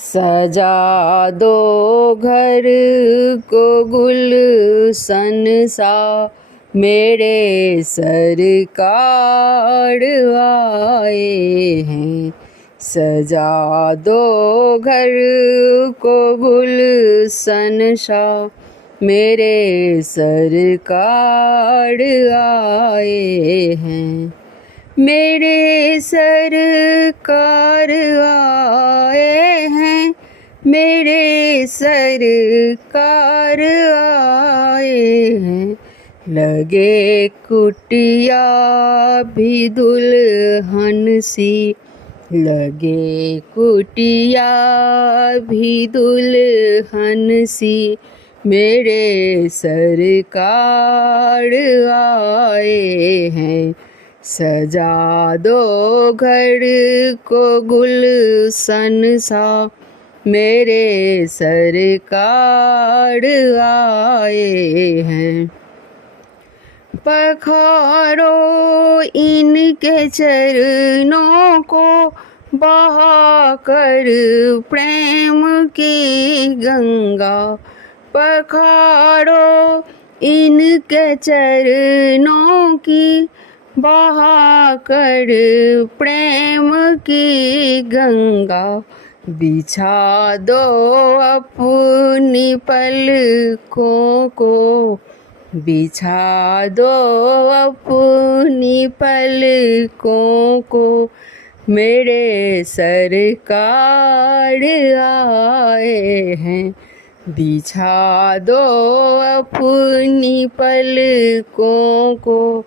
सजा दो घर को गुलशन सा, मेरे सरकार आए हैं। सजा दो घर को गुलशन सा, मेरे सरकार आए हैं। मेरे सरकार आए हैं, मेरे सरकार आए हैं। लगे कुटिया भी दुल्हन सी, लगे कुटिया भी दुल्हन सी, मेरे सरकार आए हैं। सजा दो घर को गुलशन सा, मेरे सरकार आए हैं। पखारो इनके चरणों को, बहाकर प्रेम की गंगा। पखारो इनके चरणों की, बहाकर प्रेम की गंगा। बिछा दो अपनी पलकों को, बिछा दो अपनी पलकों को, मेरे सरकार आए हैं। बिछा दो अपनी पलकों को,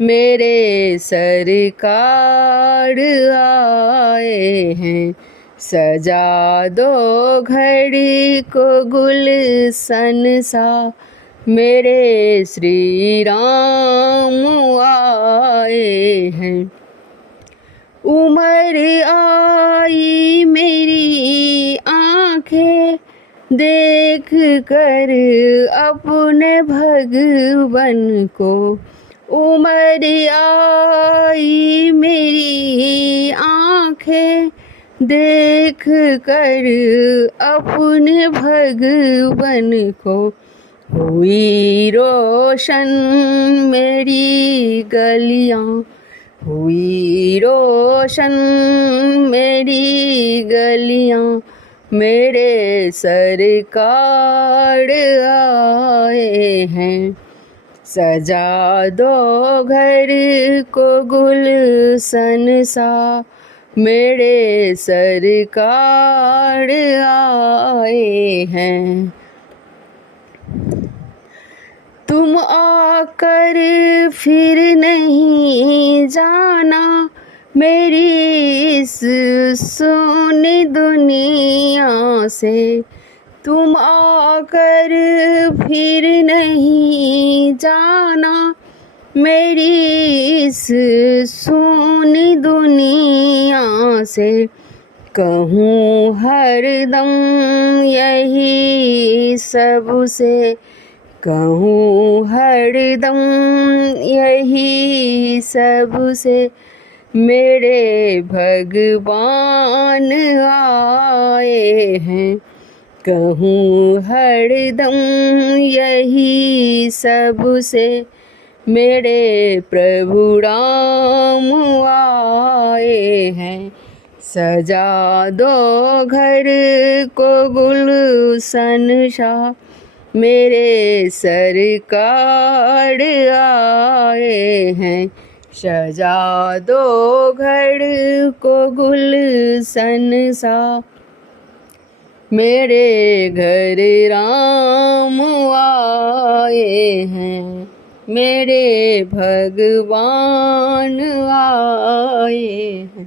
मेरे सरकार आए हैं। सजा दो घड़ी को गुलशन सा, मेरे श्री राम आए हैं। उम्र आई मेरी आँखें देख कर अपने भगवन को। उम्र आई मेरी आँखें देख कर अपने भगवन को। हुई रोशन मेरी गलियाँ, हुई रोशन मेरी गलियाँ, मेरे सरकार आए हैं। सजा दो घर को गुलशन सा, मेरे सरकार आए हैं। तुम आकर फिर नहीं जाना मेरी इस सोनी दुनिया से। तुम आकर फिर नहीं जाना मेरी इस सोनी दुनिया से। कहूँ हरदम यही सबसे, कहूँ हरदम यही सबसे, मेरे भगवान आए हैं। कहूँ हरदम यही सबसे, मेरे प्रभु राम आए हैं। सजा दो घर को गुलशन सा, मेरे सरकार आए हैं। सजा दो घर को गुलशन सा, मेरे घर राम आए हैं। मेरे भगवान आए हैं।